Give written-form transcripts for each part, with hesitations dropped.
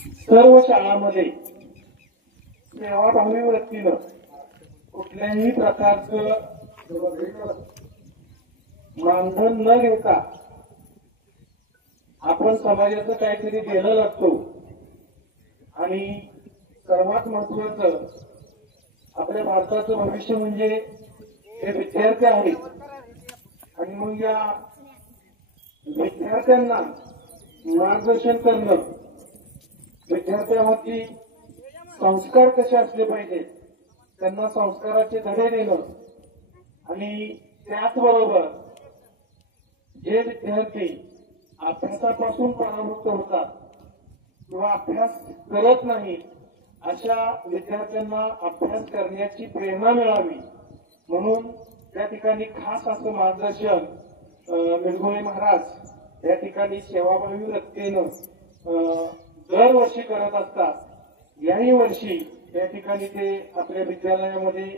सर्व शाळांमध्ये सेवाभावी वृत्तीनं कुठल्याही प्रकारचं मानधन न घेता आपण समाजाचं काहीतरी देणं लागतो। आणि सर्वात महत्वाचं आपल्या भारताचं भविष्य म्हणजे हे विद्यार्थी आहेत। आणि मग या विद्यार्थ्यांना मार्गदर्शन करणं, विद्यार्थ्यांवरती संस्कार कसे असले पाहिजेत, त्यांना संस्काराचे धडे देणं आणि त्याचबरोबर जे विद्यार्थी अभ्यासापासून परामुक्त होतात किंवा अभ्यास करत नाहीत अशा विद्यार्थ्यांना अभ्यास करण्याची प्रेरणा मिळावी म्हणून त्या ठिकाणी खास असं मार्गदर्शन मिरघोळे महाराज या ठिकाणी सेवाभावी वृत्तीनं दरवर्षी करत असतात। याही वर्षी या ठिकाणी ते आपल्या विद्यालयामध्ये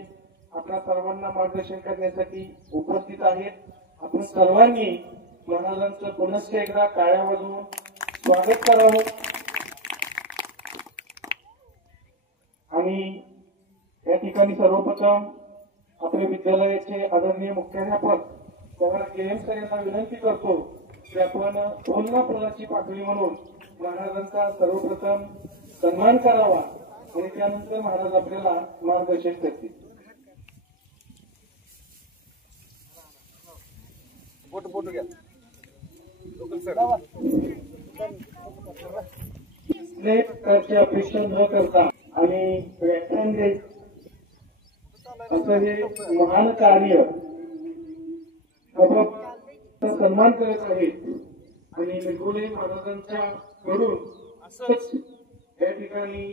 आपल्या सर्वांना मार्गदर्शन करण्यासाठी उपस्थित आहेत। आपण सर्वांनी महाराजांचं पुनश्च एकदा टाळ्या वाजवून स्वागत करावं। आणि या ठिकाणी सर्वप्रथम आपल्या विद्यालयाचे आदरणीय मुख्याध्यापक पवार के.एम. सर यांना विनंती करतो की आपण फुलाची पाकळी म्हणून महाराजांचा सर्वप्रथम सन्मान करावा आणि त्यानंतर महाराज आपल्याला मार्गदर्शन करतील। प्रकारची अपेक्षा न करता आणि व्याख्यान देत असं हे महान कार्य सन्मान करत आहेत। आणि मिरघोळे महाराजांच्या कडून असंच या ठिकाणी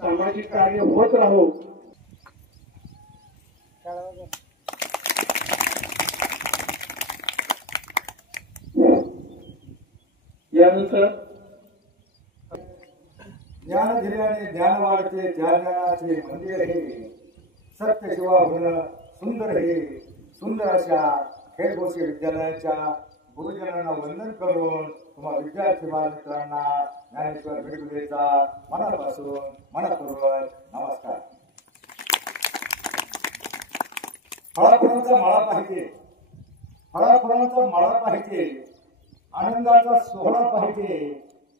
सामाजिक कार्य होत राहो। यानंतर ज्ञान दिल्याने ज्ञान वाढते, ज्ञानाचे मंदिर हे सत्य शिवा होणं सुंदर हे। सुंदर अशा खेडगोसे विद्यालयाच्या गुरुजनांना वंदन करून तुम्हा विद्यार्थी बालमित्रांना ज्ञानेश्वर मिरघोळेचा मनापासून मनपूर्वक नमस्कार। फळाफुलांचा माळा पाहिजे, फळाफुलांचा माळा पाहिजे, आनंदाचा सोहळा पाहिजे।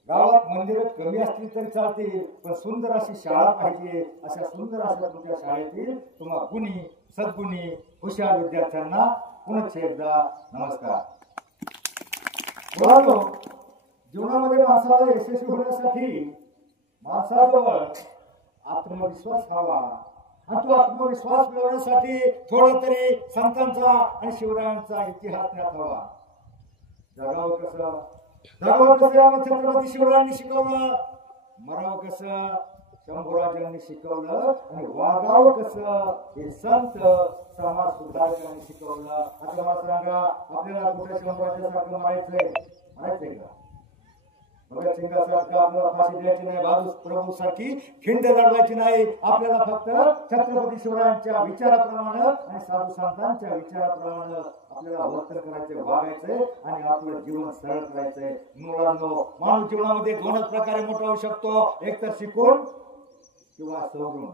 गावात मंदिरं कमी असतील तरी चालतील पण सुंदर अशी शाळा पाहिजे। अशा सुंदर अशा तुमच्या शाळेतील तुम्हा गुणी सद्गुणी हुशार विद्यार्थ्यांना पुनश्च एकदा नमस्कार। मुलांनो, जीवनामध्ये माणसाला यशस्वी होण्यासाठी माणसाजवळ आत्मविश्वास हवा आणि तो आत्मविश्वास मिळवण्यासाठी थोडा तरी संतांचा आणि शिवरायांचा इतिहास ज्ञात हवा। जगावं कसं, जगावं कसं छत्रपती शिवरायांनी शिकवलं, मरावं कसं शंभूराजांनी शिकवलं आणि वागावं कसं हे संत समाज सुधारकांनी शिकवलं। आता मला सांगा, आपल्याला कुठे शंभूराजांसारखं माहितीये का? भगतसिंगासारखं आपल्याला फाशी द्यायची नाही, बहादूर प्रभू सारखी खिंड लढवायची नाही। आपल्याला फक्त छत्रपती शिवरायांच्या विचाराप्रमाणे आणि साधू संतांच्या विचाराप्रमाणे आपल्याला वर्तन करायचे, वागायचंय आणि आपलं जीवन सरळ करायचंय। मुलांनो, माणूस जीवनामध्ये दोनच प्रकारे मोठा होऊ शकतो, एक तर शिकून किंवा सवरून।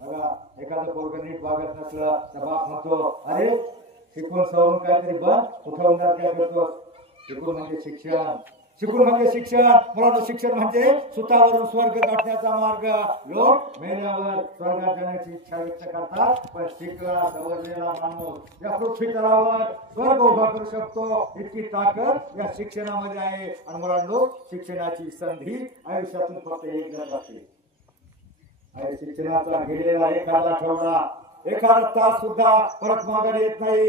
बघा, एखादं पोरगं नीट वागत नसलं तर बाप म्हणतो, अरे शिकून सवरून काहीतरी बन, उठवणार काय करतो? शिकून म्हणजे शिक्षण, शिकून म्हणजे शिक्षण। मुलांना शिक्षण म्हणजे सुतावरून स्वर्ग गाठण्याचा मार्ग। लोक मेल्यावर स्वर्गात जाण्याची इच्छा व्यक्त करतात पण शिकला सवरलेला माणूस या पृथ्वी तलावर स्वर्ग उभा करू शकतो इतकी ताकद या शिक्षणामध्ये आहे। आणि मुलांनो, शिक्षणाची संधी आयुष्यातून फक्त एकदा असते। शिक्षणाचा गेलेला एखादा आठवडा, एखादा तास सुद्धा परत माघारी येत नाही।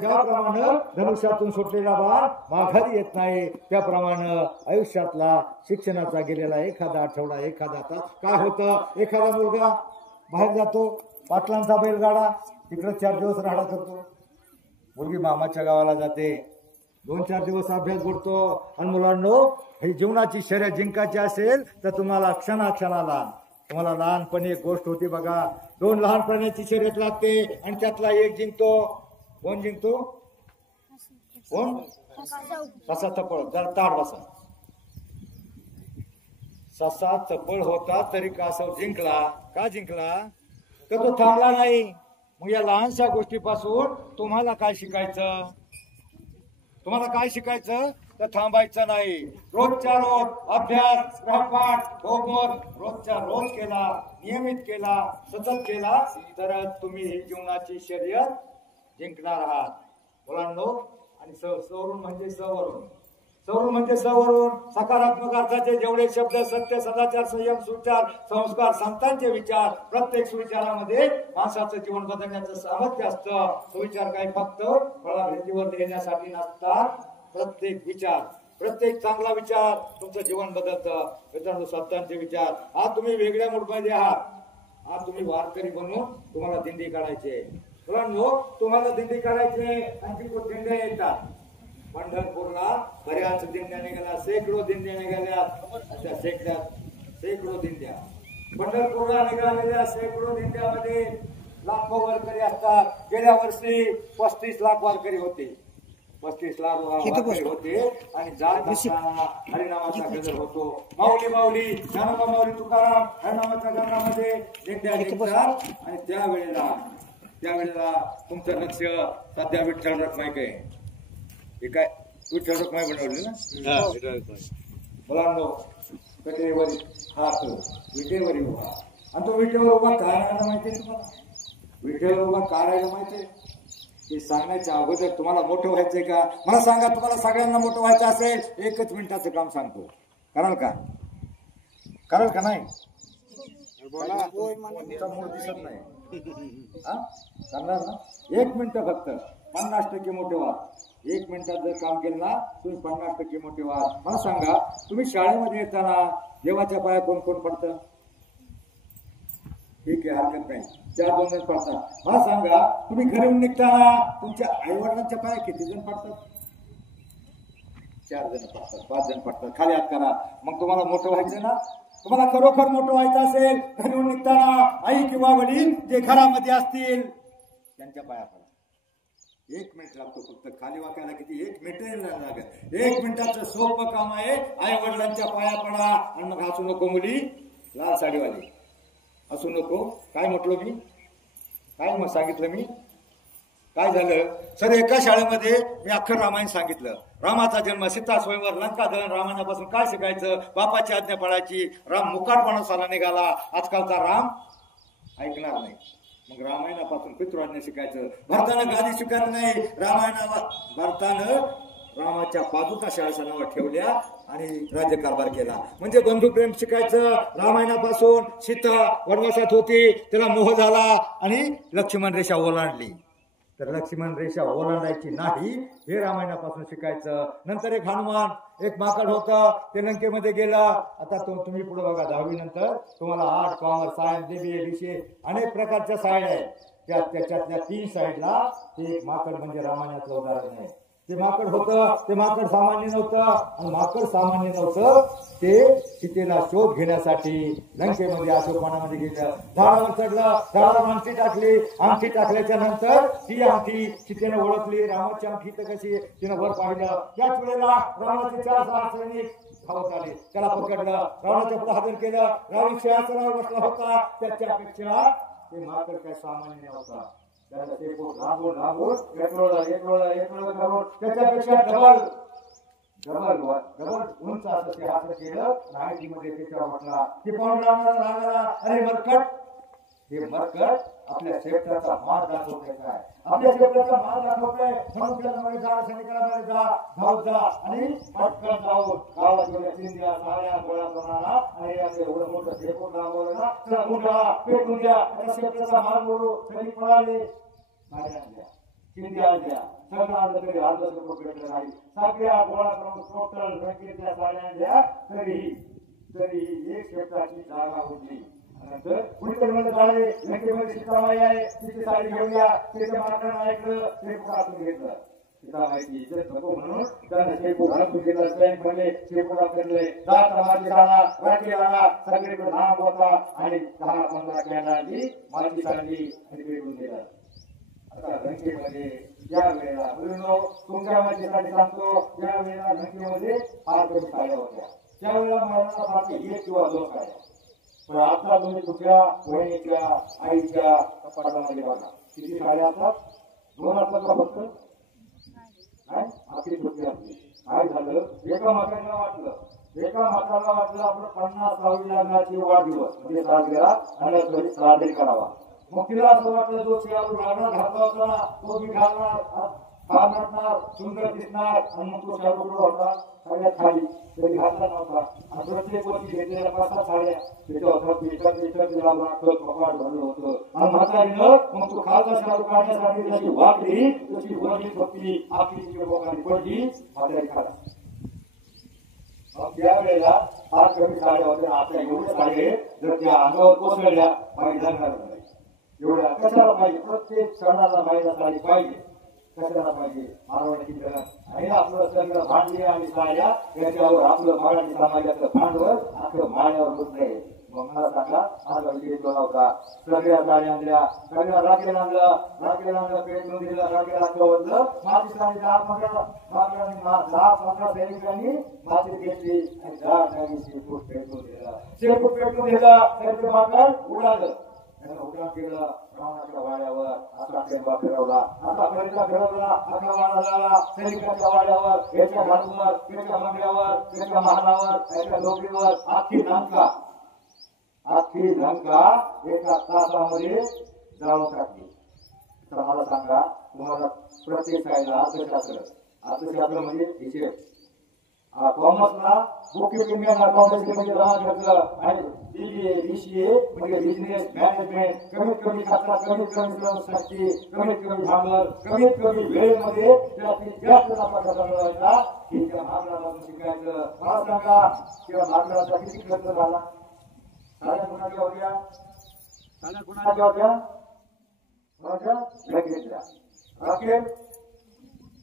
ज्याप्रमाणे धनुष्यातून सुटलेला बाण माघारी येत नाही त्याप्रमाणे आयुष्यातला शिक्षणाचा गेलेला एखादा आठवडा, एखादा तास काय होतं? एखादा मुलगा बाहेर जातो, पाटलांचा बैलगाडा, तिकडे 4 दिवस राहडा करतो। मुलगी मामाच्या गावाला जाते, 2-4 दिवस अभ्यास करतो। आणि मुलांनो, ही जीवनाची शर्यत जिंकायची असेल तर तुम्हाला क्षणाक्षणाला तुम्हाला लहानपणी एक गोष्ट होती बघा, 2 लहानपणाची शर्यत लागते आणि त्यातला एक जिंकतो। कोण जिंकतो? कोण? कसा थपळ, जरा ताड बसा। ससा चपळ होता तरी कासव जिंकला. का जिंकला? तर तो थांबला नाही. मग या लहानशा गोष्टीपासून तुम्हाला काय शिकायचं? तुम्हाला काय शिकायचं? तर थांबायचं नाही. रोजच्या रोज अभ्यास, गृहपाठ, होमवर्क रोजच्या रोज केला, नियमित केला, सतत केला तर तुम्ही ही जीवनाची शर्यत जिंकणार आहात मुलांनो. आणि सवरून म्हणजे सवरून, सवरून म्हणजे सवरून सकारात्मक अर्थाचे जेवढे शब्द, सत्य, सदाचार, संयम, सुविचार, संस्कार, संतांचे विचार, प्रत्येक सुविचारामध्ये माणसाचं जीवन बदलण्याचं सामर्थ्य असतं. सुविचार काही फक्त फळाभेटीवर देण्यासाठी नसतात. प्रत्येक विचार, प्रत्येक चांगला विचार तुमचं जीवन बदलतं. मित्रांनो, संतांचे विचार. आज तुम्ही वेगळ्या मूडमध्ये आहात. आज तुम्ही वारकरी बनून तुम्हाला दिंडी काढायचे. मुलांनो, तुम्हाला दिंडी काढायचे. आणखी खूप दिंड्या येतात. पंढरपूरला बऱ्याच दिंड्या निघाल्या, शेकडो दिंड्या निघाल्या. अशा शेकडो दिंड्या पंढरपूरला निघालेल्या शेकडो दिंड्यामध्ये लाखो वारकरी असतात. गेल्या वर्षी 35 लाख वारकरी होते. 35 लाख वारकरी होते. आणि जात असताना हरिनामाचा गजर होतो. माऊली माऊली, ज्ञानोबा माऊली तुकाराम हरिनामाच्या गजरामध्ये दिंड्या निघतात. आणि त्यावेळेला तुमचं लक्ष सध्या विठ्ठल रखमाई काय हे काय विठ्ठल रखमाई बनवली ना मुलांनो. कटेवर हात, विटेवर उभा. आणि तो विटेवर उभा काय राहायला माहितीये तुम्हाला? विटेवर उभा काय राहायला माहितीये? ते सांगण्याच्या अगोदर तुम्हाला मोठं व्हायचंय का? मला सांगा, तुम्हाला सगळ्यांना मोठं व्हायचं असेल 1 मिनिटाचं काम सांगतो. कराल का? कराल का? नाही मूड दिसत नाही. करणार ना? 1 मिनिट फक्त. 50% मोठे व्हा. 1 मिनिटात जर काम केलं ना तुम्ही 50% मोठे व्हा. मला सांगा, तुम्ही शाळेमध्ये येताना देवाच्या पाया कोण कोण पडतं? ठीक आहे, हरकत नाही. 4 जण पडतात. मला सांगा, तुम्ही घरून निघताना तुमच्या आई वडिलांच्या पाया किती जण पडतात? 4 जण पडतात, 5 जण पडतात. खाली हात करा. मग तुम्हाला मोठं व्हायचं ना? तुम्हाला खरोखर मोठं व्हायचं असेल, घरून निघताना आई किंवा वडील जे घरामध्ये असतील त्यांच्या पाया पडा. 1 मिनिट लागतो फक्त. खाली वाकायला किती? 1 मिनिट लागत. 1 मिनिटाचं सोपं काम आहे. आई वडिलांच्या पाया पडा. आणि मग हसू नको मुली, लाल साडीवाली असू नको. काय म्हटलो मी? काय मग सांगितलं मी? काय झालं सर? एका शाळेमध्ये मी अख्खं रामायण सांगितलं. रामाचा जन्म, सीता स्वयंवर, लंका दहन, रामायणापासून काय शिकायचं? बापाची आज्ञा पाळायची. राम मुकाटपणासाला निघाला. आजकालचा राम ऐकणार नाही. मग रामायणापासून पितृआज्ञा शिकायचं. भरतानं गादी स्वीकारली नाही. भरतानं रामाच्या पादुका शासनावर ठेवल्या आणि राज्यकारभार केला. म्हणजे बंधुप्रेम शिकायचं. रामायणापासून सीता वनवासात होती, त्याला मोह झाला आणि लक्ष्मण रेषा ओलांडली. तर लक्ष्मण रेषा ओलांडायची नाही हे रामायणापासून शिकायचं. नंतर एक हनुमान, एक माकड होतं, ते लंकेमध्ये गेलं. आता तुम्ही पुढे बघा, 10वी नंतर तुम्हाला art, commerce, science, BBA, BCA अनेक प्रकारच्या साईड आहेत. त्याच्यातल्या 3 साईडला ते एक माकड म्हणजे रामायणाचं उदाहरण आहे. ते माकड होतं, ते माकड सामान्य नव्हतं. आणि माकड सामान्य नव्हतं ते सीतेला शोध घेण्यासाठी लंकेमध्ये अशोकवनामध्ये गेलं. झाडावर चढलं, झाडावर अंगठी टाकली. अंगठी टाकल्याच्या नंतर ती अंगठी सीतेनं ओळखली. रामाची अंगठी तर कशी तिनं वर पाहिलं. त्याच वेळेला रावणाचे 4 सैनिक धावत आले, त्याला पकडलं. रावणाच्या पुढे हजर केलं. रावण सिंहासनावर बसला होता. त्याच्यापेक्षा ते माकड काय सामान्य नव्हता. त्याच्यापेक्षा डबल उंच असं ते हात केलं. नाईटीमध्ये त्याच्या म्हटला की पाहून लागला. अरे मरकट, हे मरकट आपल्या शेपटाचा मार दाखवतोय. काय आपल्या शेपटाचा मार दाखवतोय म्हणून त्याला मध्ये जा, सैनिकांमध्ये जा, धावत जा आणि पटकन जाऊन गावात गेल्या चिंध्या साड्या गोळा करणारा आणि असे एवढं मोठं शेपूट दाखवलं ना, त्याला मुंडा पेटून द्या. त्या शेपटाचा मार मोडू. सैनिक पळाले. साड्या आणल्या, चिंध्या आणल्या, सगळं आणलं तरी अर्ध शेपूट भेटलं नाही. सगळ्या गोळा करून टोटल बँकेतल्या साड्या आणल्या तरीही एक शेपटाची जागा उरली. नंतर कुणीतरी म्हणलं झाले लंकेमध्ये सीताबाई आहे, तिची साडी घेऊया. त्याच्या मार्गाने ऐकलं, शेपूट हातून घेतलं. सीताबाईची इज्जत नको म्हणून त्याने शेपूट हातून घेतलं. सैनिक म्हणले शेपूट हातले जात माझी राणा राखी राणा सगळीकडे नाम होता आणि 10-15 कॅनाची माती सांडली आणि पेटून गेलं. आता लंकेमध्ये या वेळेला तुमच्या माहितीसाठी सांगतो, या वेळेला लंकेमध्ये 5 साड्या होत्या. त्यावेळेला महिलांना फारसे एक किंवा दोन साड्या. पण आता तुम्ही तुमच्या बहिणीच्या आईच्या कपाटामध्ये बघा किती साड्या असतात. दोन असतात का फक्त? नाही, आपली सुट्टी असते. काय झालं, एका म्हाताऱ्याला वाटलं आपण 50वी लग्नाची वाढदिवस म्हणजे साजरा आणि साजरी करावा. मग तिला असं वाटलं जो लागणार घातला होता ना तो मी घालणार, घालणार, सुंदर दिसणार. आणि मग तो शालू होता सगळ्यात खाली तरी घातला नव्हता. आणि प्रत्येक वर्षी घेतलेल्या 5 साड्या त्याच्या कपाट भरलं होतं. आणि म्हातारीनं मग तो खालचा शालू काढण्यासाठी जशी वाकली तशी वरली होती आपली लोकांनी पडली म्हातारी खाला. मग त्यावेळेला फार कमी साड्या होत्या. आता एवढ्या साड्या जर त्या अंगावर कोसळल्या माहिती लागणार नाही. एवढ्या कशाला पाहिजे, प्रत्येक सणाला महिला साडी पाहिजे. कशाला पाहिजे, मारवाडी आणि आपलं सगळं भांडी आणि साड्या त्याच्यावर आपलं मराठी समाजाचं भांडवल आपलं माळ्यावर बसलंय. मग मला सांगा, माझा विषय केला होता. सगळ्या साड्या आणल्या, सगळ्या राखेल आणलं पेटून दिलं, राखेल आणलं. माझी साडी 10-15 सैनिकांनी माझी घेतली आणि 10 शेपूट पेटून दिला. त्याचे मागण उडालं. उड्डाण केलं रावणाच्या वाड्यावर. असा टेंबा फिरवला, असा परिचा फिरवला, असा वाडा झाला सैनिकाच्या वाड्यावर, याच्या घाटवर, त्याच्या मंगळ्यावर, त्याच्या महालावर, त्याच्या डोंगरीवर आखी लंका एका तासामध्ये जाळून टाकली. तर मला सांगा, तुम्हाला प्रत्येक साईडला अर्थशास्त्र म्हणजे हिशेब. कॉमर्सला बुककीपिंग अकाउंटन्सी म्हणजे जमा खर्च आणि BBA BCA म्हणजे बिझनेस मॅनेजमेंट. कमीत कमी खर्चात कमीत कमी श्रमशक्ती, कमीत कमी भांडवल, कमीत कमी वेळेमध्ये जास्तीत जास्त नफा कसा मिळवायचा हे त्या भांडवलातून शिकायचं. मला सांगा, त्या भांडवलाचा किती खर्च झाला? साड्या कुणाच्या होत्या? लगेचल्या. राखेल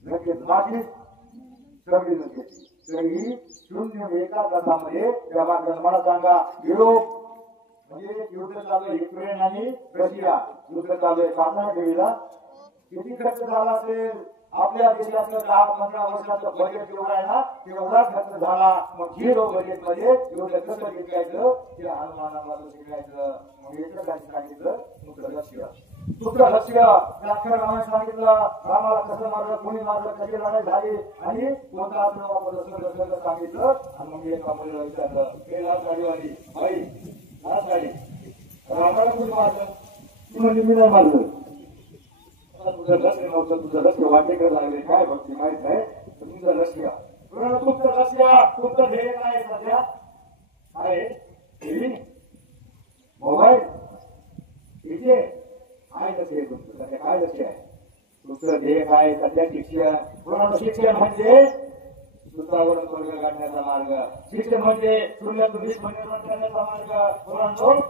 लगेच माझी सगळी लगेच. तरी 0.1 तासामध्ये त्या भागात मला सांगा, युरोप म्हणजे युद्ध चालू आहे, युक्रेन आणि रशिया युद्ध चालू आहे. सामना केलेला किती खर्च झाला असेल? आपल्या देशाचं 10-15 वर्षाचं बजेट जेवढा आहे ना तेवढा खर्च झाला. मग 0 बजेटमध्ये एवढं कसं जिंकायचं ते अनुमानामध्ये शिकायचं. मग याच्यासाठी सांगितलं तुमचं लक्ष व्याख्या रामाने सांगितलं. रामाला कसं मारलं, कोणी मारलं, कशी लढाई झाली आणि कोणता आत्मा वापरलं सगळं सांगितलं. आणि मग एका मुलीला विचारलं, हे लाल साडीवाली बाई, लाल साडी रामाला कोणी मारलं? ती म्हणजे मी नाही मारलं. तुझं लक्ष नव्हतं, तुझं लक्ष वाटेकर लागले काय भक्ती माहित नाही. तुमचं लक्ष तुमचं ध्येय काय सध्या आहे? मोबाईल इथे काय लक्ष आहे तुमचं? सध्या काय लक्ष आहे तुमचं? ध्येय काय सध्या? शिक्षण म्हणजे सुतावर स्वर्ग गाठण्याचा मार्ग. शिक्षण म्हणजे शून्यातून 20 करण्याचा मार्ग.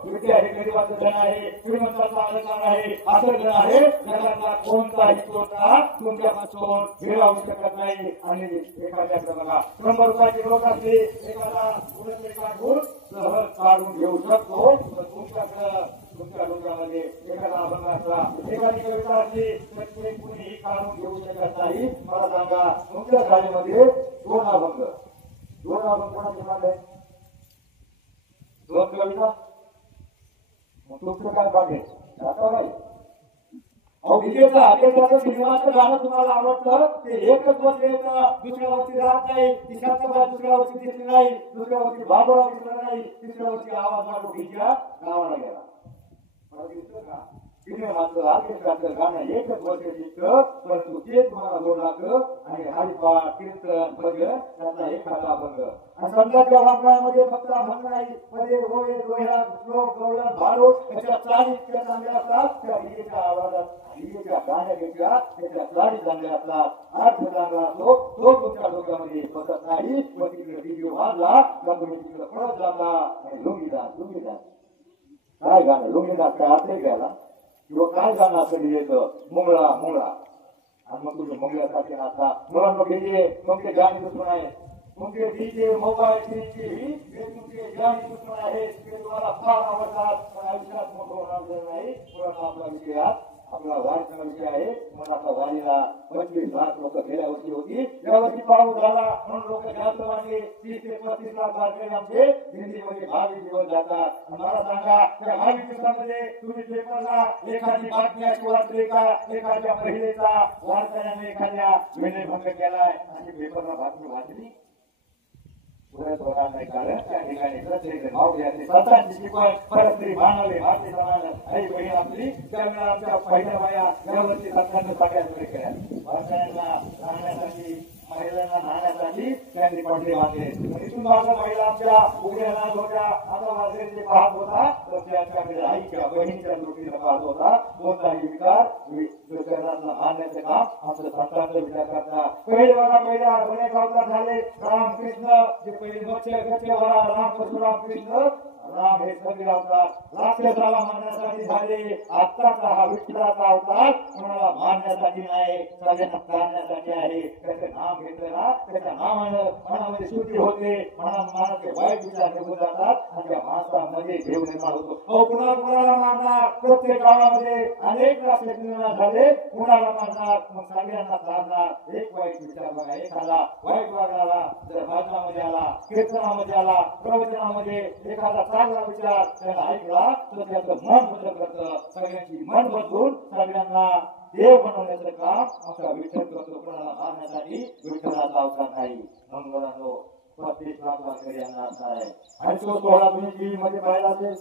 विद्या हे गरीबाचं धन आहे, श्रीमंताचा अधिकार आहे, असं धन आहे जगातला कोणताही तोटा तुमच्यापासून मिळवू शकत नाही. आणि एखाद्याकडे बघा 100 रुपयाची नोट असते, एखादा सहज काढून घेऊ शकतो. तुमच्या डोक्यामध्ये एखादा अभंग असला, एखादी कविता असली तर कुणीही काढून घेऊ शकत नाही. मला सांगा, तुमच्या शाळेमध्ये 2 अभंग कोणाचे पाठ आहे? 2 कविता. मग तुमचं काय पाठ आहे? विजेचं सिनेमाचं गाणं तुम्हाला आवडतं ते एकच वर्ष येतं, दुसऱ्या वर्षी राहत नाही. दुसऱ्या वर्षी दिसली नाही, दुसऱ्या वर्षी बाबूराव दिसला नाही, तिसऱ्या वर्षी आवाज मारून ढीच्या गावाला गेला. सिनेमाचं ऑर्केस्ट्राचं गाणं एकच वर्ष दिसतं, परंतु ते तुम्हाला गोड लागतं. आणि हरिपाठ, कीर्तन, भजन त्याचा एखादा अभंग. आणि संतांच्या वाङ्मयामध्ये फक्त अभंग नाही, पदे, ओवे, दोहा, श्लोक, गवळण, भारूड याच्या चाली इतक्या चांगल्या असतात. त्या विजेच्या आवाजात विजेच्या गाण्यापेक्षा त्याच्या चाली चांगल्या असतात. अर्थ चांगला असतो तो तुमच्या डोक्यामध्ये बसत नाही. व तिकडे डीजे वाजला का तुम्ही तिकडे पळत जाता. आणि लुंगीदास काय गाणं? लुंगीदास काय अर्थ घ्यायला किंवा काय गाणं असं लिहायचं? मुंगळा. आणि मग तुझ्या मुंगळ्यासाठी आता मुलांना डीजे तुमचे गाणी दुश्मन आहे. तुमचे डीजे मोबाईल टीव्ही हे तुमचे गाणी दुश्मन आहेत. ते तुम्हाला फार आवडतात, पण आयुष्यात मोठं होणार नाही. पुराणा आपला विषयात आपला वारीचा विषय आहे. मग आता वारीला 25 लाख लोक गेल्या वर्षी होती. यावर्षी पाऊस झाला म्हणून लोक जास्त वाटले. 30 ते 35 लाख वारकरी आमचे दिंडीमध्ये भावी दिवस जातात. मला सांगा त्या भावी दिवसामध्ये तुम्ही पेपरला एखादी बातमी अशी वाचली का एखाद्या महिलेचा वारकऱ्याने एखाद्या विनयभंग केलाय अशी पेपरला बातमी वाचली? पुढे होणार नाही. कारण त्या ठिकाणी प्रत्येक माऊलीचे स्वतःची शिकवण परस्त्री मानवले माते समान आई बहीण आपली. त्यामुळे आमच्या पहिल्या बाया यावर्षी सरकारने सगळ्यांकडे केल्या. वारकऱ्यांना राहण्यासाठी महिलांना राहण्यासाठी त्यांनी पडले बांधले. इथून मागं महिला आमच्या उभ्या राहत होत्या. आता वारकऱ्यांचे पाहत होता तर त्यांच्याकडे आईच्या बहिणीच्या दृष्टीने पाहत होता. कोणताही विकार शरीरातला मारण्याचे काम आपलं संतांचा विचार करता. पहिले बघा पहिल्या अनेक अवतार झाले. रामकृष्ण जे पहिले गच्चे राम परशुराम कृष्ण राम हे सगळे अवतार राक्षसाला मारण्यासाठी झाले. आत्ताचा हा विठ्ठलाचा अवतार कोणाला मारण्यासाठी नाही, सगळ्यांना काढण्यासाठी आहे. त्याचे नाम घेतलं ना त्याच्या नामानं मनामध्ये शुद्धी होते. मनाचे वाईट विचार निघून जातात आणि त्या माणसामध्ये देव निर्माण होतो. कुणाला मारणार? प्रत्येक गावामध्ये अनेक राक्षस निर्माण झाले. कुणाला मारणार? मग सगळ्यांना काढणार. एक वाईट विचार बघा, एखादा वाईट वागणारा जर भाजनामध्ये आला, कीर्तनामध्ये आला, प्रवचनामध्ये एखादा चांगला विचार त्याला ऐकला तर त्याचं मन बदल करतं. सगळ्यांची मन बदलून सगळ्यांना देव बनवण्याचं काम आमचा विठ्ठल करतो. कोणाला मारण्यासाठी विठ्ठलाचा अवतार नाही. म्हणून मुलांनो 35 लाख वारकरी यांना असणार आहे. आणि तो सोहळा तुम्ही टीव्ही मध्ये पाहिला असेल.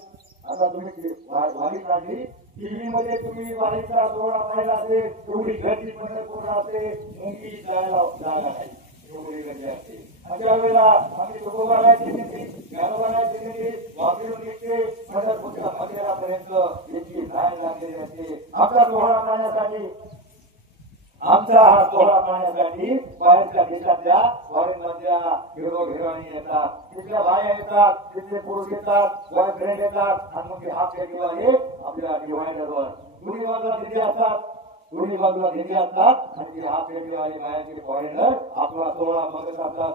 आता तुम्ही वारी काढली, टीव्ही मध्ये तुम्ही वारीचा सोहळा पाहिला असेल. एवढी गर्दी पंढरपूरला असते, मुंगी जायला जागा नाही, एवढी गर्दी असते. अशा वेळेला आम्ही तुकोबाराची दिंडी, ज्ञानोबाराची दिंडी वापरून निघते. पंढरपूरच्या मंदिरापर्यंत इतकी लाईन लागलेली असते. आपला सोहळा पाहण्यासाठी, आमचा हा सोहळा पाहण्यासाठी बाहेरच्या देशातल्या फॉरेनमधल्या हिरो हिरोईन येतात. तिथल्या बाया येतात, तिथले पुरुष येतात, बॉयफ्रेंड येतात आणि मग हाफ फेरीवाले आपल्या डिव्हायडरवर दोन्ही बाजूला दिंडी असतात. दोन्ही बाजूला दिंडी असतात आणि ते हाफ फेरीवाले बायाचे फॉरेनर आपला सोहळा बघत असतात.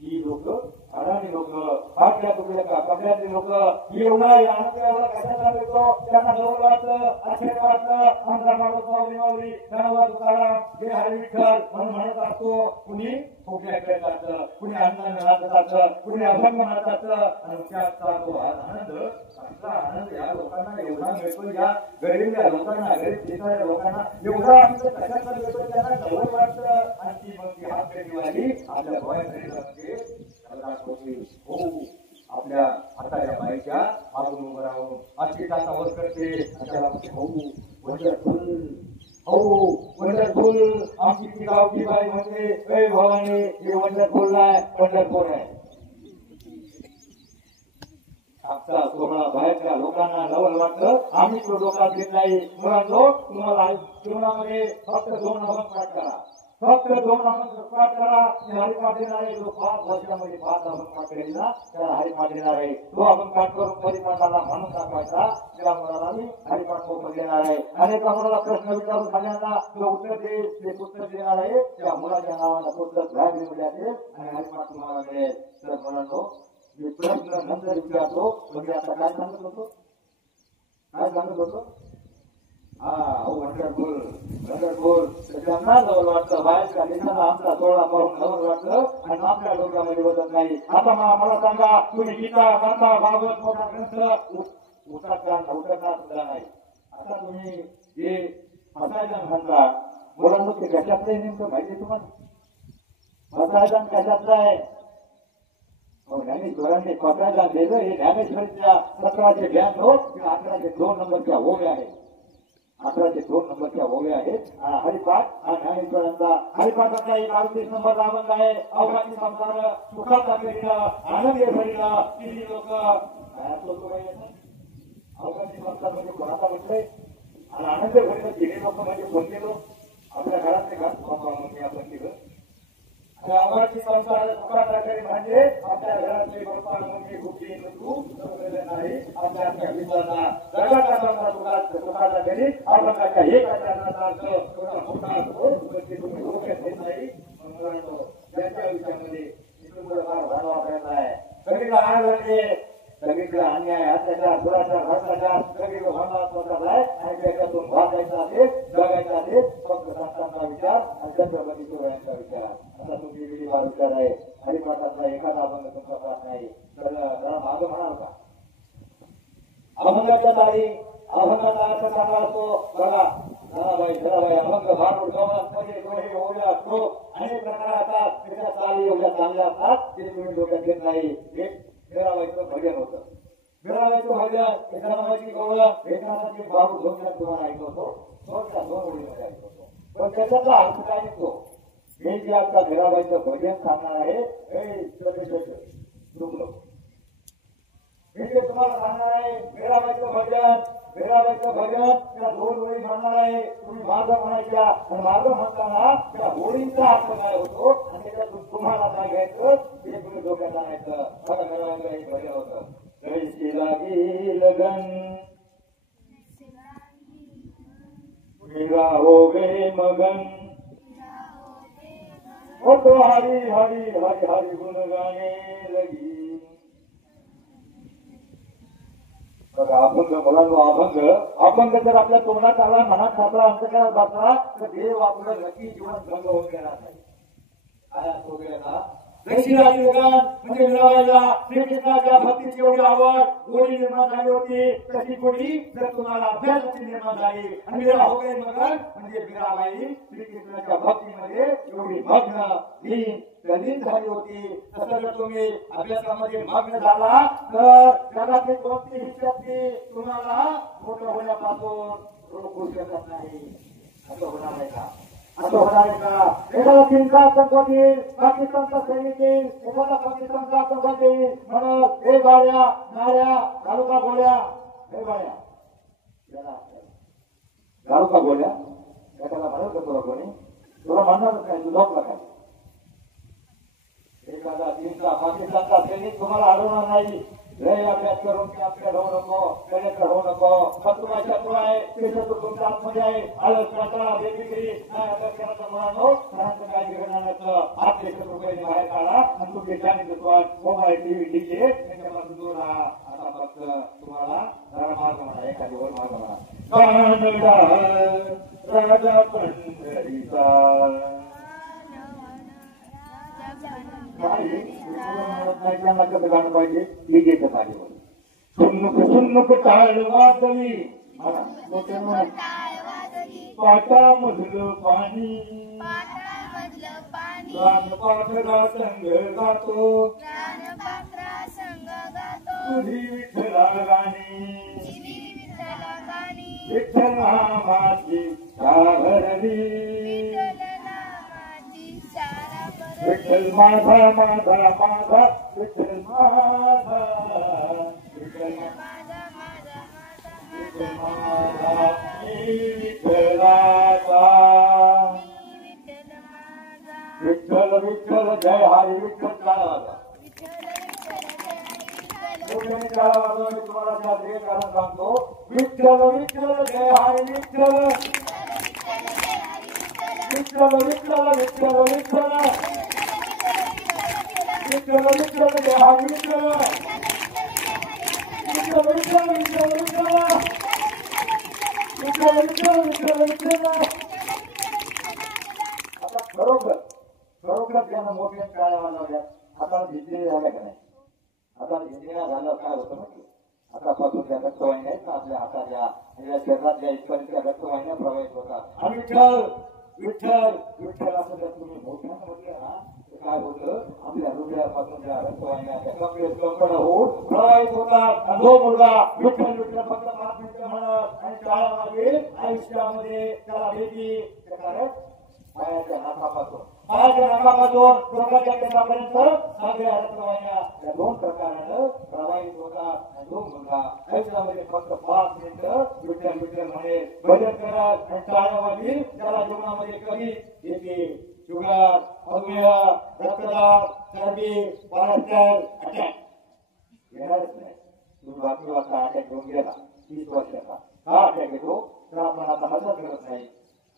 ही लोक अडाणी लोक, फाटल्या तुकड्या कपड्यातली लोक एवढा आनंद एवढा कशाचा देतो? त्यांना जवळ वाटलं, आश्चर्य वाटलं. आमचा माणूस माऊली धन्यवाद तुकाराम जे हरी विठ्ठल म्हणून म्हणत असतो. कुणी खोकल्या खेळत असतं, कुणी आनंदाने नाचत असतं, कुणी अभंग म्हणत असतं. आणि त्याचा तो आनंद, आपला आनंद या लोकांना एवढा मिळतो. या गरीब लोकांना, गरीब देशाच्या लोकांना एवढा आनंद कशाचा मिळतो? त्यांना जवळ वाटतं. आणि ती मग ती हात फेरीवाली आपल्या बॉयफ्रेंडमध्ये हो आपल्या हाताच्या बाईच्या मागून उभं राहून अशी टाका वर करते. त्याला हो वंडरफुल, हो वंडरफुल. आमची ती गावची बाई म्हणजे ए भवानी हे वंडरफुल नाही, पंढरपूर आहे. आमचा सोहळा बाहेरच्या लोकांना नवल वाटतं. आम्ही तो डोक्यात घेत नाही. मुलांनो, तुम्हाला जीवनामध्ये फक्त 2 अभंग पाठ करा, फक्त 2 अभंग पाठ करा. हरिपाठ देणार आहे. जो 5 वर्षामध्ये 5 अभंग पाठ करेल ना त्याला हरिपाठ देणार आहे. तो अभंग पाठ करून परिपाठाला म्हणून दाखवायचा. त्या मुलाला मी हरिपाठ मोफत देणार आहे. अनेक मुलाला प्रश्न विचारून सगळ्यांना जो उत्तर देईल ते पुस्तक देणार आहे. त्या मुलाच्या नावानं पुस्तक लायब्ररीमध्ये असेल आणि हरिपाठ तुम्हाला मिळेल. तर मुलांनो, मी प्रश्न नंतर विचारतो. म्हणजे आता काय सांगत होतो? Wonderful wonderful. त्यांना जवळ वाटतं. बाहेरच्या देशाला आमचा सोहळा पाहून जवळ वाटतं आणि आपल्या डोक्यामध्ये बदलत नाही. आता मला सांगा, तुम्ही गीता, गाथा, भागवत मोठा ग्रंथ उतरणार सुद्धा नाही. आता तुम्ही जे फसायदान म्हणता, मुलांना ते कशातलं आहे नेमकं माहिती तुम्हाला? फसायदान कशातलं आहे? ज्ञानेश्वरांनी फसायदान दिलं. हे ज्ञानेश्वरीच्या 1792 किंवा 1102 नंबरच्या ओव्या आहेत. 1102 नंबरच्या ओव्या आहेत. हरिपाठ हा ज्ञानेश्वरांचा हरिपाठाचा एक 38 नंबर अभंग आहे. अवघाची संसार सुखाचा फेरीला आनंदी भरीला किती लोक अवघाची संसार म्हणजे कोणाचा म्हटलंय आणि आनंद भरीला किती लोक म्हणजे कोणते लोक? आपल्या घरातले का आपण केलं. अवघाची संसार सुखाचा फेरी म्हणजे आपल्या घरातले बाप्पा मुलगी गुप्ती नाही. आपल्या विचारांना जगाचा सुखाचा फेरी अवघाच्या एकाच्या मोठा तुम्ही डोक्यात घेत नाही. त्यांच्या विषयामध्ये वापरायचा आहे. सगळीकडे इकडे अन्याय अत्याचार दुराचार भ्रष्टाचार सगळी होणार स्वतःला आहे आणि त्याच्यातून वाचायचा असेल जगायचा असेल फक्त संतांचा विचार आणि छत्रपती शिवरायांचा विचार असा तुमची विचार विचार आहे. हरिपाठातला एखादा अभंग तुमचा पाठ नाही तर जरा मागं म्हणाल का? अभंगाच्या तारी अभंगाचा अर्थ चांगला असतो बघा. धराबाई अभंग भारूड गवळामध्ये डोळे ओढे असतो अनेक प्रकार असतात त्याच्या चाली एवढ्या चांगल्या असतात ते तुम्ही डोक्यात घेत नाही. एक धराबाईचं भजन होतं. धराबाईचं भजन एकनाथाची गवळ एकनाथाची भारूड धोक्यात तुम्हाला ऐकतो होतो थोडक्यात 2 ओळीमध्ये ऐकतो होतो पण त्याच्यातला अर्थ काय निघतो हे जे आता धराबाईचं भजन सांगणार आहे हे चुकलो. मी ते तुम्हाला सांगणार आहे मीराबाईचं भजन त्या 2 ओळी म्हणणार आहे. तुम्ही मार्ग म्हणायच्या आणि मार्ग म्हणताना त्या ओळींचा अर्थ काय होतो आणि त्याच्यातून तुम्हाला काय घ्यायचं ते तुम्ही डोक्यात आणायचं. बघा मीराबाईचं हे भजन होतं. कैसी लागी लगन मीरा हो गए मगन वो तो हरी हरी हरी हरी गुण गाने लगी. बघा अभंग मुलांनो अभंग जर आपल्या तोंडात आला मनात सापला अंतकरणात बसला तर देव आपलं नक्की जीवन भंग होऊन घेणार नाही. काय असतो गेला म्हणजे मीराबाईला श्रीकृष्णाच्या भक्तीची एवढी आवड गोडी निर्माण झाली होती. तशी गोडी जर तुम्हाला अभ्यासाची निर्माण झाली आणि मीरा हो गई मगन म्हणजे मीराबाई श्रीकृष्णाच्या भक्तीमध्ये एवढी मग्न लीन गलीन झाली होती. तसं जर तुम्ही अभ्यासामध्ये मग्न झाला तर जगातली कोणतीही शक्ती तुम्हाला मोठं होण्यापासून रोखू शकत नाही. असं होणार नाही का? असं होणार आहे का? एखादा चिंता आतंकवाद येईल पाकिस्तानचा सैनिक येईल एखादा पाकिस्तानचा आतंकवाद येईल म्हणून हे गाड्या नाड्या घालू का गोळ्या हे गाड्या घालू का गोळ्या एखादा म्हणत का तुला कोणी तुला म्हणणारच काय तू झोपला काय? एखादा चिंता पाकिस्तानचा सैनिक तुम्हाला अडवणार नाही. लय अभ्यास करून की आपल्याला होऊ नको कलेक्टर होऊ नको शत्रू आहे ते शत्रू तुमच्या आतमध्ये आहे. आळस कंटाळा बेफिकिरी नाही अभ्यास करायचा मुलांनो मुलांचं काय बिघडणार नसतं. आपले शत्रू पहिले बाहेर काढा आणि तुमचे ज्ञानेश्वर मोबाईल टीव्ही डीजे त्याच्यापासून दूर राहा. आता फक्त तुम्हाला जरा मार्ग म्हणा एखादी वर मार्ग म्हणा. राजा पंढरीचा त्यांना कसं गाणं पाहिजे लिगेच्या तालीवर सुन्नुक सुन्नुक टाळ वाजवी पाटामधलं पाणी प्राणपाठरा संग गातो तुझी विठ्ठला गाणी विठ्ठल नामाची साभरली विठ्ठल माझा माझा माझा विठ्ठल माझा विठ्ठल माझा विठ्ठलाचा विठ्ठल विठ्ठल जय हरी विठ्ठल काळाचा मी तुम्हाला त्या कारण सांगतो विठ्ठल विठ्ठल जय हरी विठ्ठल विठ्ठल विठ्ठल विठ्ठल विठ्ठल विठ्ठल विठ्ठल जय हरी विठ्ठल विठ्ठल विठ्ठल विठ्ठल विठ्ठल विठ्ठल विठ्ठल विठ्ठल. आता खरोखर त्यांना मोठ्या काळाला लावल्या आता भिजलेले झाल्या का नाही? आता भिजलेला झालं काय होतं म्हटलं आतापासून त्या रक्तवाहिन्या आहेत ना आपल्या हाताच्या आणि शरीरातल्या इतक्या रक्तवाहिन्या प्रवाहित होतात आणि विठ्ठल विठ्ठल विठ्ठल असं जर तुम्ही मोठ्यानं म्हटलं ना काय होतं आपल्या हृदयापासून त्या रक्तवाहिन्या कंकड होऊन प्रवाहित होतात. आणि जो मुलगा विठ्ठल विठ्ठल फक्त 5 मिनिटं म्हणत आणि काळामध्ये आयुष्यामध्ये त्याला भेटी पायाच्या नाकापासून डोक्याच्या केंद्रापर्यंत सगळ्या रक्तवाहिन्या या 2 प्रकारानं प्रवाहित होतात. आणि जो मुलगा आयुष्यामध्ये फक्त 5 मिनिटं विठ्ठल विठ्ठल म्हणे भजन करत आणि टाळ्यावाजी त्याला जीवनामध्ये कधी येते शुगर अवयव रक्तदाब चरबी कोलेस्ट्रॉल अटॅक येणारच नाही. तुम्ही बाकी वाजता अटॅक घेऊन गेला 30 वर्षाचा हा अटॅक येतो तर आपण आता हालचाल करत नाही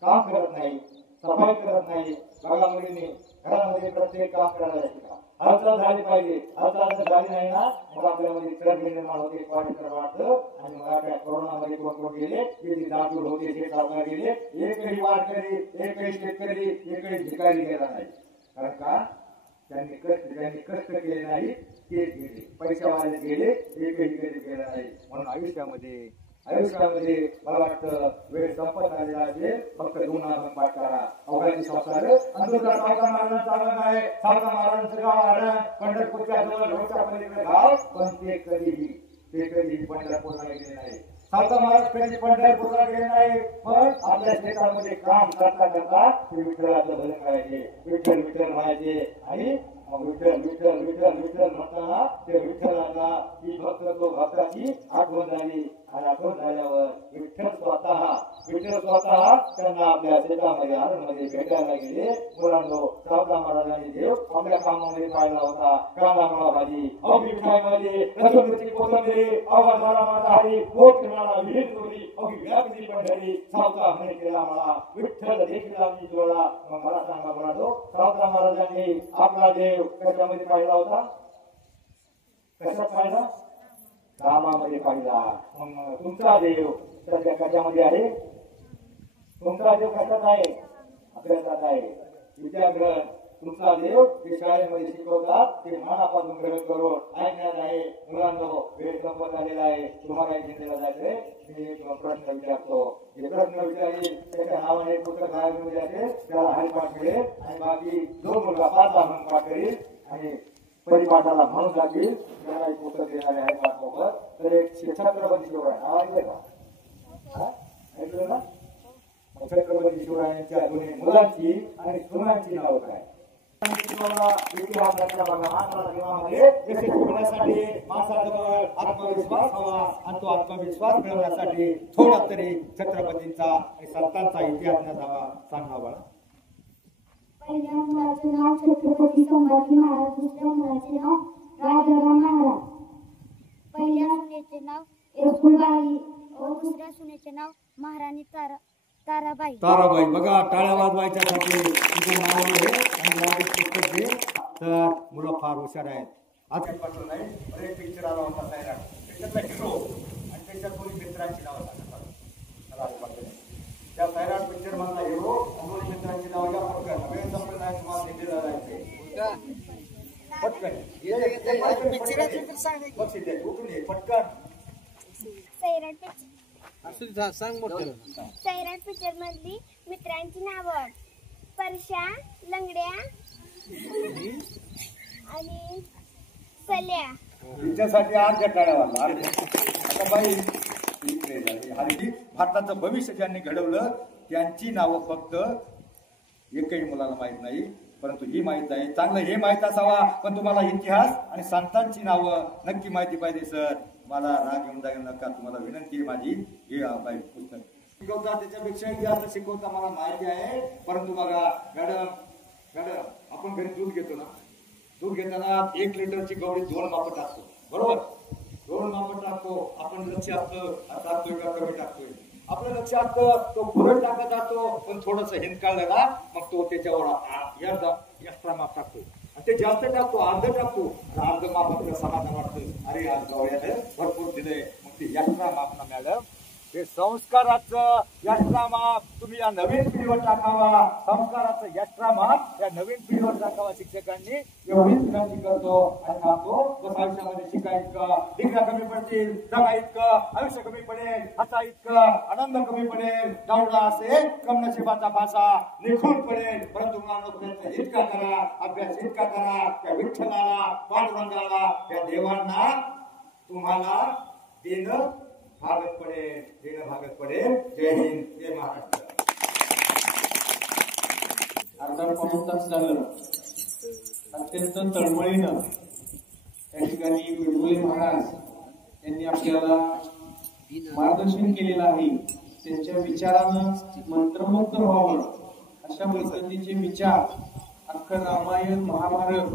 काम करत नाही सफाई करत नाही. बघा मुलींनी घरामध्ये प्रत्येक काम करायला शिका. हालचाल झाली पाहिजे. हालचाल जर झाली नाही ना मग आपल्यामध्ये चरबी निर्माण होते, कोलेस्ट्रॉल वाढतं आणि मग आपल्या कोरोनामध्ये कोण गेले किती दाखल होते ते सावकार गेले. एकही वारकरी, एकही शेतकरी, एकही भिकारी गेला नाही. कारण का त्यांनी कष्ट केले नाही, ते गेले. पैशावाले गेले, एकही गेला नाही. म्हणून आयुष्यामध्ये मला वाटतं वेळ संपत आलेला आहे. फक्त दोन पाठ करा अवघाची संसार. सावकार महाराजांचं आगमन आहे, सावकार महाराजांचं गाव आरण पंढरपूरच्या जवळ रोडच्या पलीकडे गाव, पण ते कधीही पंढरपूरला गेले नाही. सावकार महाराज कधी पंढरपूरला गेले नाही, पण आपल्या शेतामध्ये काम करता करता ते विठ्ठलाचं भजन करायचे, विठ्ठल विठ्ठल म्हणायचे. आणि मग विठ्ठल विठ्ठल विठ्ठल विठ्ठल म्हणताना ते विठ्ठलाला ही भक्ताची आठवण झाली. आणि आठवण झाल्यावर विठ्ठल स्वतः त्यांना आपल्या शेतामध्ये आरणमध्ये भेटायला गेले. मुलांनो, सावकार महाराजांनी देव आपल्या कामामध्ये पाहिला होता. कांदा भाजी, अवघी मिठाईमध्ये रसोईची कोथिंबीर, अवघा माळा माझा हरी, पोट किनारा विहीर चोरी, अवघी व्यापी पंढरी, सावकार म्हणे केला मला, विठ्ठल देखील आम्ही जोडला. मग मला सांगा मुलांनो, सावकार महाराजांनी आपला देव कशामध्ये पाहिला होता? कशात पाहिला? कामामध्ये पाहिला. मग तुमचा देव सध्या कशामध्ये आहे? तुमचा देव कशात आहे? अभ्यासात आहे. विद्याग्रहण. तुमचा देव ते शाळेमध्ये शिकवतात, ते मनापासून ग्रहण करून ऐकण्यात आहे. मुलांनो, वेळ संपत आलेला आहे, तुम्हाला घेतलेला जायचंय. मी एक प्रश्न विचारतो. जे प्रश्न विचारेल त्याच्या नावाने पुस्तक बाहेर असेल त्याला हरिपाठ मिळेल आणि बाकी जो मुलगा 5 म्हणून पाठ करेल आणि परिपाठाला म्हणून लागेल त्याला एक पुस्तक देणारे हरिपाठ मोफत. तर एक छत्रपती शिवराय नाव ऐकलंय का? ऐकलं ना? छत्रपती शिवरायांच्या दोन्ही मुलांची आणि सुनांची नाव काय? आत्मविश्वास हवा आणि तो आत्मविश्वास मिळवण्यासाठी थोडा तरी छत्रपतींचा आणि संतांचा इतिहास हवा. सांगा बाळा. पहिल्या मुलाचे नाव छत्रपती संभाजी महाराज, दुसऱ्या मुलाचे नाव राजाराम महाराज, पहिल्या सुनेचे नाव येसुबाई व दुसऱ्या सुनेचे नाव महाराणी ताराबाई. बघा, टाळ्या वाजवायच्यासाठी तर मुलं फार हुशार आहेत. आज काही पाठवलं नाही. एक पिक्चर आला होता सैराट, त्याच्यातला हिरो आणि त्याच्या दोन्ही मित्रांची नावं सांगतात. त्या सैराट पिक्चर मधला हिरो आणि दोन्ही मित्रांची नावं घ्या. पटकन वेळ संपत नाही, तुम्हाला दिल्लीला जायचंय. पटकन पटकन सैराट पिक्चर मधली मित्रांची नावं परशा, लंगड्या आणि सल्या. तिच्यासाठी आज टाळ्या वाजला. आता बाई, भारताचं भविष्य ज्यांनी घडवलं त्यांची नावं फक्त एकही मुलाला माहित नाही, परंतु ही माहित आहे. चांगलं हे माहित असावा, पण तुम्हाला इतिहास आणि संतांची नावं नक्की माहिती पाहिजे. सर, मला राग घेऊन जाईल नका, तुम्हाला विनंती आहे माझी. हे बाई पुस्तक शिकवता त्याच्यापेक्षाही जास्त शिकवता मला माहिती आहे. परंतु बघा मॅडम, आपण घरी दूध घेतो ना, दूध घेताना 1 लिटरची गवळी 2 माप टाकतो, बरोबर? 2 माप टाकतो. आपण लक्ष असतं टाकतोय का कमी टाकतोय? आपलं लक्ष असतं तो पुढे टाकत जातो, पण थोडस हिंदकाळलं ना मग तो त्याच्यावर एक्स्ट्रा माप टाकतो. ते जास्त टाकतो, अर्ध टाकतो. अर्ध माप आपल्याला समाधान वाटतं, अरे आज गवळ्याने भरपूर दिलंय. मग ते एक्स्ट्रा माप ना मॅडम, हे संस्काराचं एक्स्ट्रा माप तुम्ही या नवीन पिढीवर टाकावा. संस्काराचं एक्स्ट्रा माप या नवीन पिढीवर टाकावा. शिक्षकांनी एवढीच विनंती करतो आणि सांगतो, बस आयुष्यामध्ये शिकायचं, डिग्र्या कमी पडतील, जगा इतकं आयुष्य कमी पडेल, हसा इतकं आनंद कमी पडेल, दौडला असेल कमनशिबाचा भाषा निघून पडेल. परंतु प्रयत्न इतका करा, अभ्यास इतका करा, त्या विठ्ठलाला, पांडुरंगाला, त्या देवांना तुम्हाला देणं भागत पडेल. जय हिंद, जय महाराष्ट्र. अर्धा पाऊण तास झालं. अत्यंत तळमळीनं त्या ठिकाणी विठुले महाराज यांनी आपल्याला मार्गदर्शन केलेलं आहे. त्यांच्या विचारानं मंत्रमुग्ध व्हावं अशा पद्धतीचे विचार अख्खं रामायण महाभारत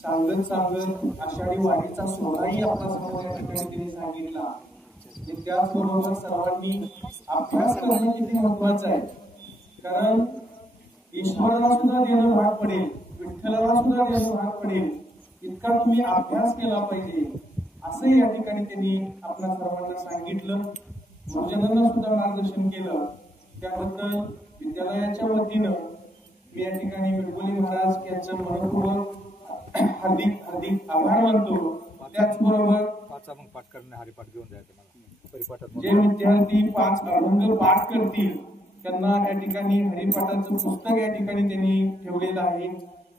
सांगत आषाढी वाणीचा सोहळाही आपला समोर या ठिकाणी त्यांनी सांगितला. त्याचबरोबर सर्वांनी अभ्यास करणे किती महत्वाचं आहे, कारण ईश्वराला सुद्धा देणं भाग पडेल. विठ्ठलाला सुद्धा देणं भाग पडेल इतका तुम्ही अभ्यास केला पाहिजे असं या ठिकाणी त्यांनी आपल्या सर्वांना सांगितलं. गुरुजनांना सुद्धा मार्गदर्शन केलं. त्याबद्दल विद्यालयाच्या वतीनं मी या ठिकाणी बिडगोली महाराज यांचं मनपूर्वक हार्दिक आभार मानतो. त्याचबरोबर पाठ करणे हरिपाठ घेऊन जायचं मला परिपाठात जे विद्यार्थी 5 अभंग पाठ करतील त्यांना या ठिकाणी हरिपाठाचं पुस्तक या ठिकाणी त्यांनी ठेवलेलं आहे.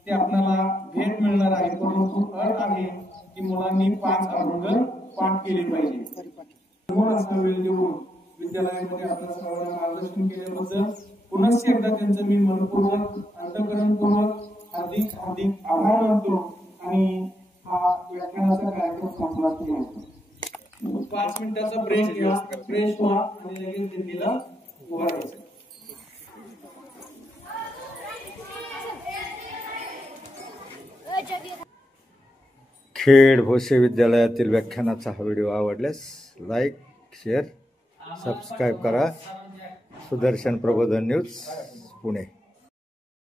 ते आपल्याला भेट मिळणार आहे. परंतु अट आहे की मुलांनी 5 अभंग पाठ केले पाहिजे. असा वेळ देऊन विद्यालयामध्ये आपल्या सर्वांना मार्गदर्शन केल्याबद्दल पुन्हा एकदा त्यांचं मी मनपूर्वक अंतःकरणपूर्वक हार्दिक आभार मानतो आणि हा व्याख्यानाचा कार्यक्रम संपला की 5 मिनिटाचा ब्रेक घ्या, फ्रेश व्हा आणि लगेच दिल्लीला उभा राहायचं. खेड भोसे विद्यालयातील व्याख्यानाचा हा व्हिडिओ आवडल्यास लाईक, शेअर, सबस्क्राईब करा. सुदर्शन प्रबोधन न्यूज पुणे.